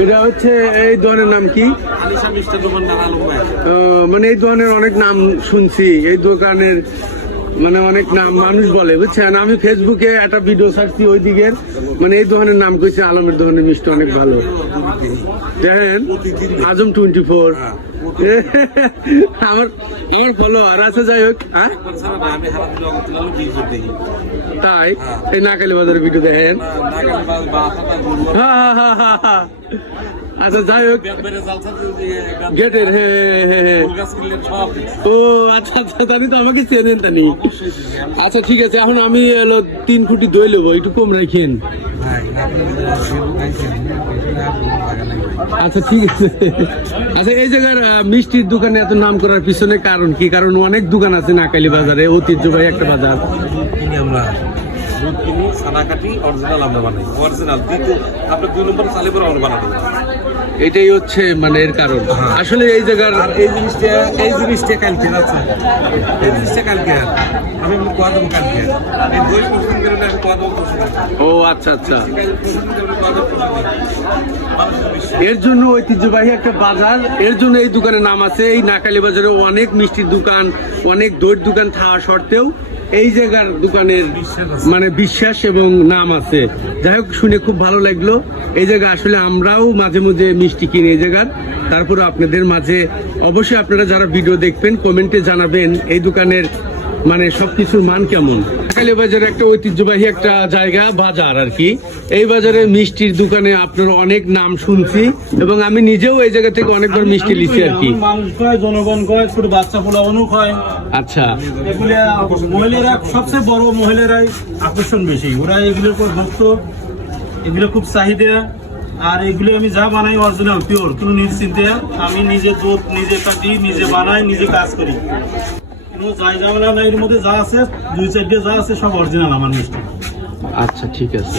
এটা হচ্ছে এই দোকানের নাম কি? মানে এই দোকানের অনেক নাম শুনছি, এই দোকানের মানে অনেক নাম মানুষ বলে, বুঝছেন? আমি ফেসবুকে একটা ভিডিও ছাড়ছি ওই দিকের, মানে এই দোকানের নাম কইছে আলমের দোকানের মিষ্টি অনেক ভালো। দেখেন আজম 24 আমার ফলো আর আছে, যাই হোক। তাই এই নাকালি বাজারের ভিডিও দেখেন। আচ্ছা যাই হোক, গেটের ও আচ্ছা আচ্ছা, জানি তো আমাকে চেনেন তানি। আচ্ছা ঠিক আছে, এখন আমি এলো 3 কোটি দই নেবো, একটু কম রাখেন। আচ্ছা ঠিক আছে। আচ্ছা এই জায়গার মিষ্টির দোকানে এত নাম করার পিছনে কারণ কি? কারণ অনেক দোকান আছে নাকালি বাজারে, ঐতিহ্যবাহী একটা বাজার। আমরা দুধ কিনি, সাদা কাটি, অরিজিনাল আমরা বানাই, অরিজিনাল দ্বিতীয় আপনার 2 নম্বর চালে পরে আমরা বানাবো। এটাই হচ্ছে মানে এর কারণ। আসলে এই জায়গার এই জিনিসটা কালকে আছে, এই জিনিসটা কালকে আমি কোয়া দেবো কালকে, এই দই পছন্দ করে আমি কোয়া দেবো পছন্দ। ও আচ্ছা আচ্ছা, এর জন্য ঐতিহ্যবাহী একটা বাজার, এর জন্য এই দোকানের নাম আছে। এই নাকালি বাজারে অনেক মিষ্টির দোকান, অনেক দইয়ের দোকান থাকা সত্ত্বেও এই জায়গার দোকানের মানে বিশ্বাস এবং নাম আছে। যাই হোক, শুনে খুব ভালো লাগলো। এই জায়গা আসলে আমরাও মাঝে মাঝে মিষ্টি কিনি এই জায়গার। তারপরে আপনাদের মাঝে অবশ্যই আপনারা যারা ভিডিও দেখবেন কমেন্টে জানাবেন এই দোকানের মানে সবকিছুর মান কেমন। নাকালি বাজারে একটা ঐতিহ্যবাহী একটা জায়গা, বাজার আর কি। এই বাজারে মিষ্টির দোকানে আপনার অনেক নাম শুনছি এবং আমি নিজেও এই জায়গা থেকে অনেকবার মিষ্টি লিখছি আর কি। মানুষ খায়, জনগণ খায়, ছোট বাচ্চা পোলাপানও খায়। আচ্ছা, এগুলা মহিলারা, সবচেয়ে বড় মহিলারাই আকর্ষণ বেশি, ওরা এগুলোর উপর ভক্ত, এগুলো খুব চাহিদা। আর এগুলো আমি যা বানাই অরিজিনাল পিওর, কোনো নিশ্চিন্তে আমি নিজে দুধ নিজে কাটি, নিজে বানাই, নিজে কাজ করি, কোনো যাই ঝামেলা না। এর মধ্যে যা আছে 2-4 যা আছে সব অরিজিনাল আমার মিষ্টি। আচ্ছা ঠিক আছে।